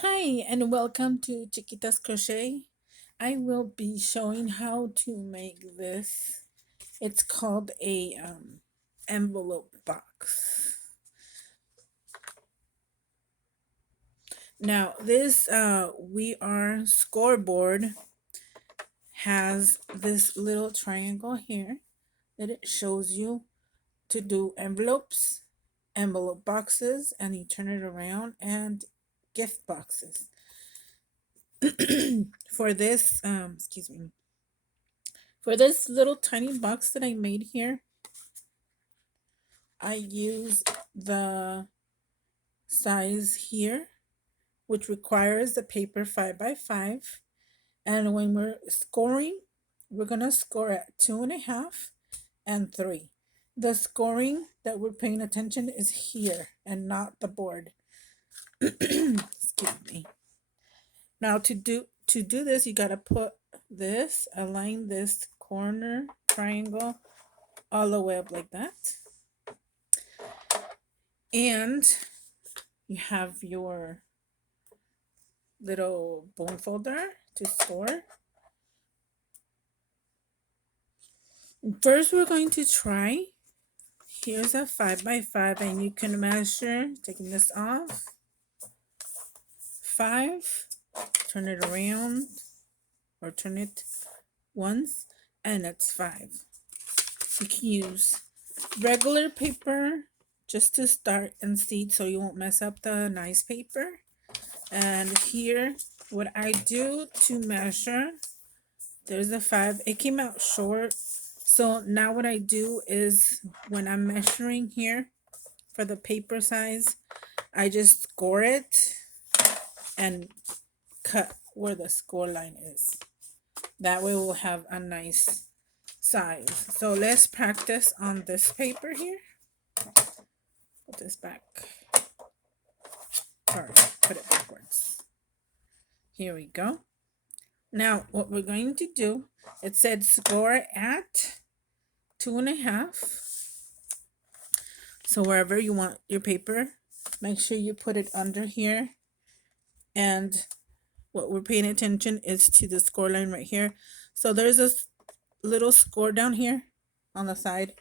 Hi and welcome to Chiquita's Crochet. I will be showing how to make this. It's called a envelope box. Now this We Are scoreboard has this little triangle here that it shows you to do envelopes, envelope boxes, and you turn it around and gift boxes. For this, for this little tiny box that I made here, I use the size here, which requires the paper 5 by 5. And when we're scoring, we're gonna score at 2.5 and 3. The scoring that we're paying attention is here and not the board. Excuse me. Now to do this, you gotta put this, align this corner triangle all the way up like that. And you have your little bone folder to store. First, we're going to try. Here's a 5 by 5, and you can measure, taking this off. 5, turn it around, or turn it once, and it's 5. You can use regular paper just to start and seed so you won't mess up the nice paper. And here, what I do to measure, there's a 5. It came out short. So now what I do is when I'm measuring here for the paper size, I just score it and cut where the score line is. That way we'll have a nice size. So let's practice on this paper here. Put this back. Sorry, put it backwards. Here we go. Now what we're going to do, it said score at 2.5. So wherever you want your paper, make sure you put it under here. And what we're paying attention is to the score line right here. So there's a little score down here on the side.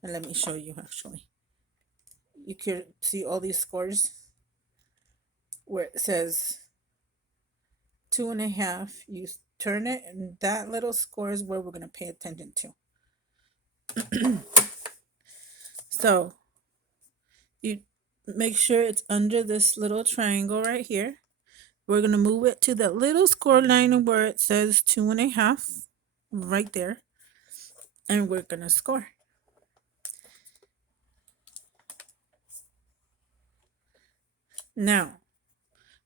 And let me show you actually. You can see all these scores where it says 2.5. You turn it, and that little score is where we're going to pay attention to. So you make sure it's under this little triangle right here. We're going to move it to that little score line where it says 2.5 right there. And we're going to score. Now,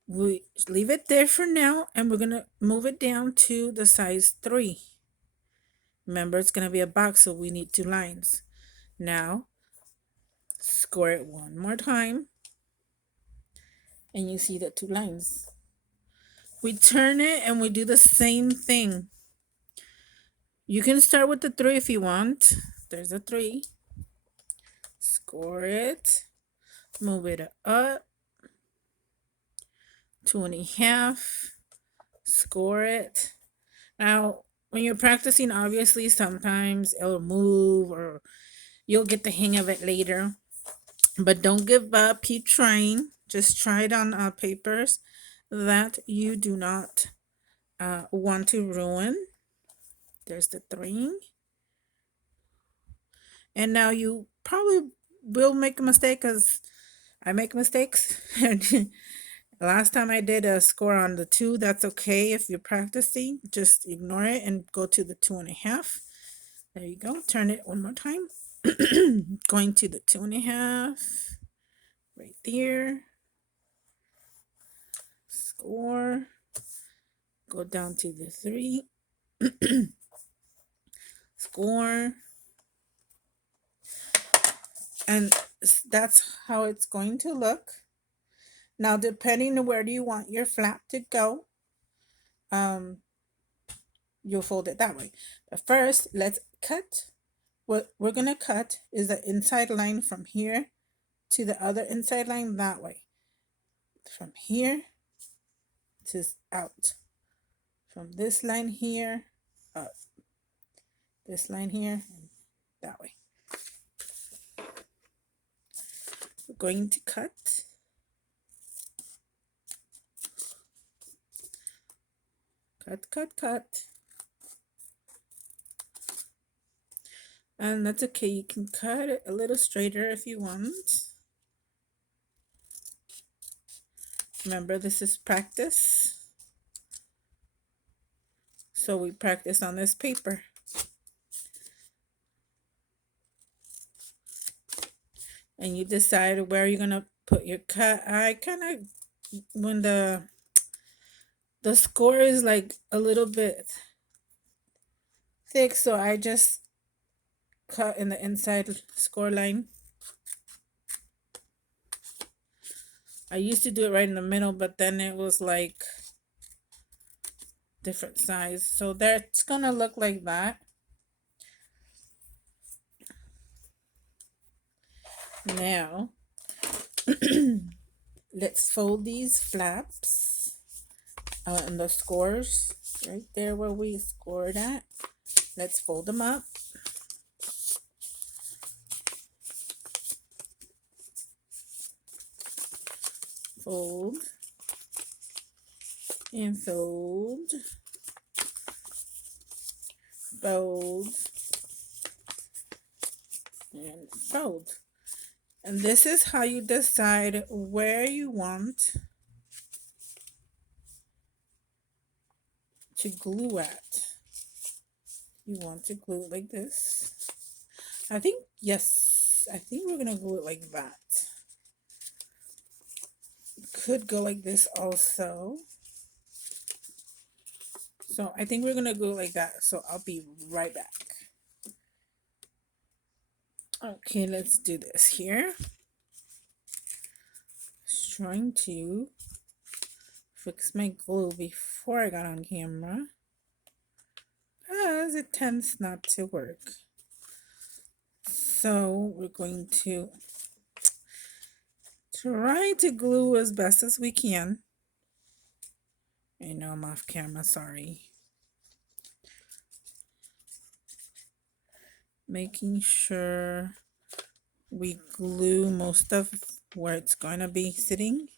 we leave it there for now, and we're going to move it down to the size 3. Remember, it's going to be a box, so we need 2 lines. Now, score it one more time, and you see the 2 lines. We turn it, and we do the same thing. You can start with the 3 if you want. There's a 3. Score it. Move it up. 2.5. Score it. Now, when you're practicing, obviously, sometimes it'll move or you'll get the hang of it later. But don't give up. Keep trying. Just try it on papers that you do not want to ruin. There's the 3. And now you probably will make a mistake because I make mistakes. Last time I did a score on the 2. That's okay if you're practicing. Just ignore it and go to the 2.5. There you go. Turn it one more time. Going to the 2.5. Right there. Score. Go down to the 3. Score. And that's how it's going to look. Now, depending on where do you want your flap to go, you'll fold it that way. But first, let's cut. What we're going to cut is the inside line from here to the other inside line that way. From here to out. From this line here, up. This line here, and that way. We're going to cut. Cut. And that's okay. You can cut it a little straighter if you want. Remember, this is practice. So we practice on this paper. And you decide where you're gonna put your cut. I kind of, when the score is like a little bit thick, so I just cut in the inside score line. I used to do it right in the middle, but then it was like different size. So that's gonna look like that. Now, let's fold these flaps and the scores right there where we scored at. Let's fold them up. Fold and fold. Fold and fold. And this is how you decide where you want to glue at. You want to glue it like this. I think we're gonna glue it like that. Could go like this also. So I think we're gonna go like that. So I'll be right back. Okay, let's do this here. Just trying to fix my glue before I got on camera, as it tends not to work. So we're going to try to glue as best as we can. I know I'm off camera, sorry. Making sure we glue most of where it's going to be sitting.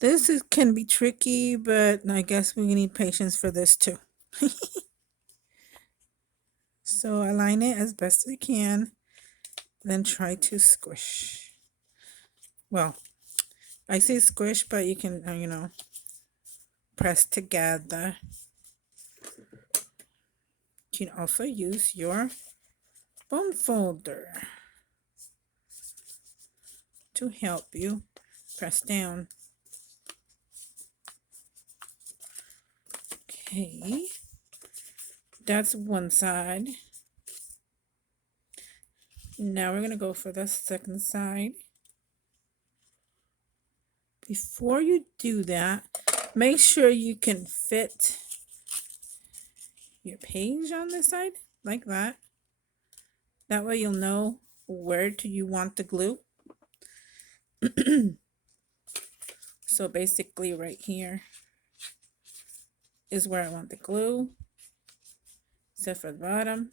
This can be tricky, but I guess we need patience for this too. So align it as best you can, then try to squish. Well, I say squish, but you can, press together. You can also use your bone folder to help you press down. Okay, that's one side. Now we're going to go for the second side. Before you do that, make sure you can fit your page on this side like that. That way you'll know where you want the glue. So basically right here is where I want the glue, except for the bottom.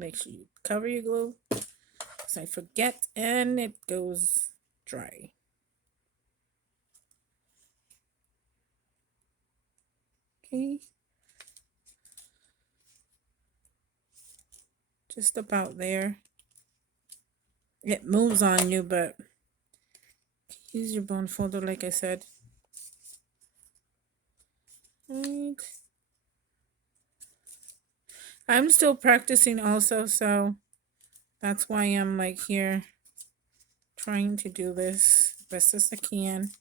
Make sure you cover your glue, so I forget and it goes dry. Okay. Just about there. It moves on you, but use your bone folder like I said. Right. I'm still practicing also, so that's why I'm like here trying to do this best as I can.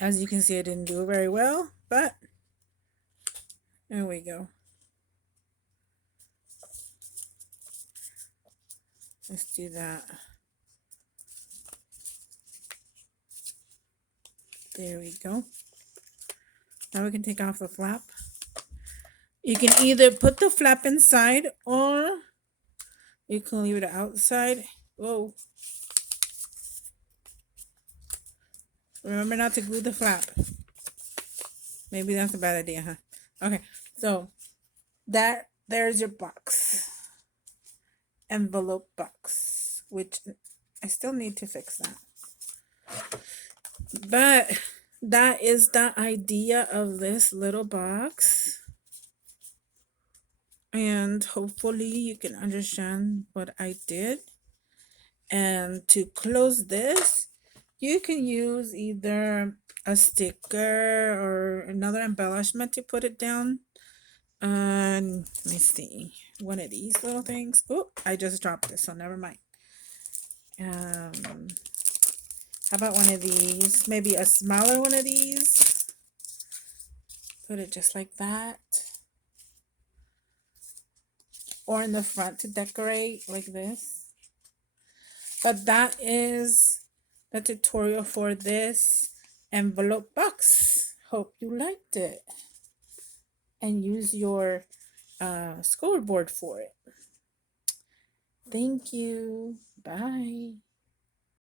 As you can see, I didn't do it very well, but there we go. Let's do that. There we go. Now we can take off the flap. You can either put the flap inside or you can leave it outside. Whoa. Remember not to glue the flap. Maybe that's a bad idea, huh? Okay, so there's your box. Envelope box, which I still need to fix that. But that is the idea of this little box. And hopefully you can understand what I did. And to close this, you can use either a sticker or another embellishment to put it down. And let me see, one of these little things. Oh, I just dropped it, so never mind. How about one of these? Maybe a smaller one of these. Put it just like that. Or in the front to decorate like this. But that is the tutorial for this envelope box. Hope you liked it. And use your scoreboard for it. Thank you. Bye.